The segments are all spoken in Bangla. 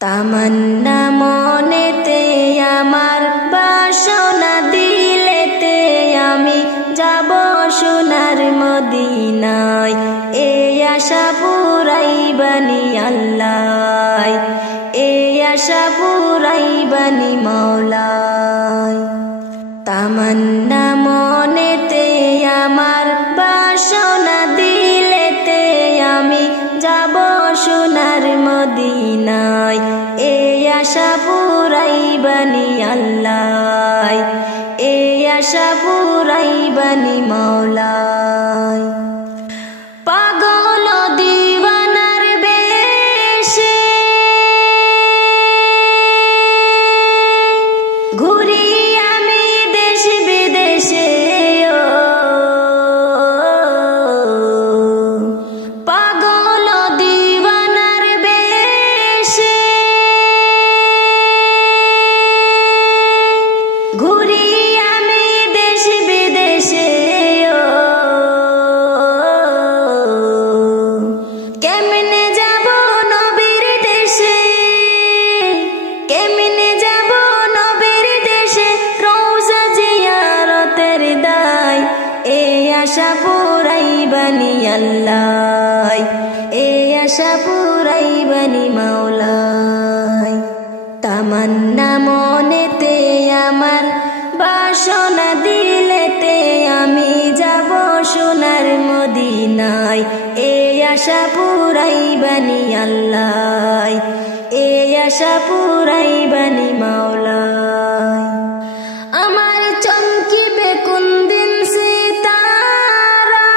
তামান্না মনেতে আমার বাসনা দিলেতে আমি যাব সোনার মদিনায় এই আশা পুরাইবানি আল্লাহ এই আশা পুরাইবানি মাওলায় তামান্না মনেতে আমার বাসনা দিলেতে আমি যাব সোনার মদিনায় এই আশা পুরাইবানি আল্লাহ এই আশা পুরাইবানি মাওলায় পাগল দিওয়ানার বেশে ঘুরি আমি দেশ বিদেশে পাগল দিওয়ানার বেশে ঘুরি আমি দেশ বিদেশে কেমনে যাব নবীর দেশে কেমনে যাব নবীর দেশে রওজা জিয়ারতের দায় এই আশা পুরাইবানি আল্লাহ এই আশা পুরাইবানি মাওলায় তামান্না মনেতে আমার বাসনা দিলেতে আমি যাব সোনার মদিনায় এই আশা পুরাইবানি আল্লাহ এই আশা পুরাইবানি মাওলায় আমার চমকিবে কোন দিন সিতারা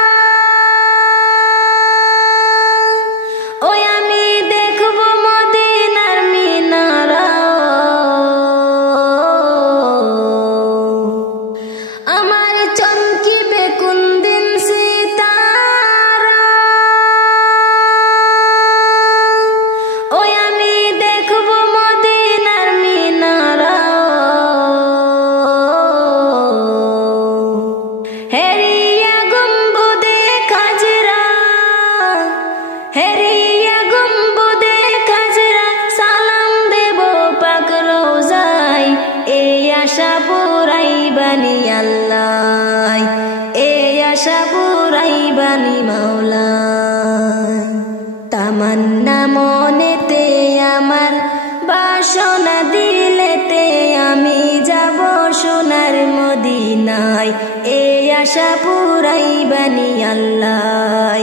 ওই আমি দেখব মদিনার মিনারা আমার চমকিবে কোন দিন সিতারা ওই আমি দেখব মদিনার মিনারা হেরিয়া গম্বুদে খাজরা হেরিয়া গম্বুদে খাজরা সালাম দেব পাক রওজায় এই আশা পুরাইবানি আল্লাহ এই আশা পুরাইবানি মাওলায় তামান্না মনেতে আমার বাসনা দিলেতে আমি যাব সোনার মদিনায় এই আশা পুরাইবানি আল্লাহ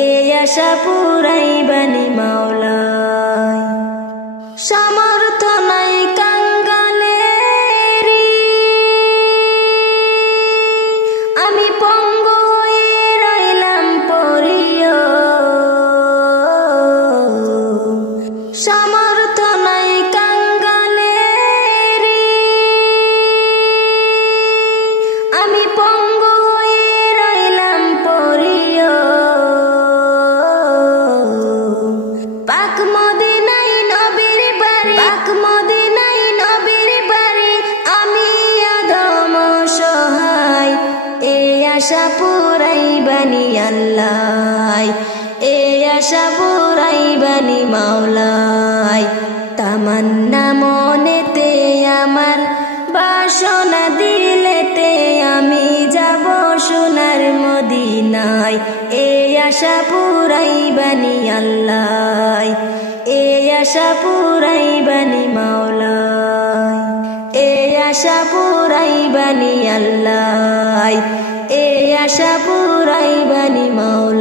এই আশা পুরাইবানি মাওলায় সামর্থ্য নাই কাঙ্গালেরি আমি পঙ্গু হয়ে রইলাম পড়িয়া সামর্থ্য নাই কাঙ্গালেরি আমি পঙ্গু হয়ে রইলাম পড়িয়া পাক মদিনায় নবীর বাড়ি পাক মদিনায় নবীর বাড়ি আমি আদম সহায় এই আশা পুরাইবানি আল্লাহ এই আশা পুরাইবানি মাওলায় তামান্না মনেতে আমার বাসনা দিলেতে আমি যাব সোনার মদিনায় এই আশা পুরাইবানি আল্লাহ এই আশা পুরাইবানি মাওলায় এই আশা পুরাইবানি আল্লাহ এই আশা পুরাইবানি মাওলায়।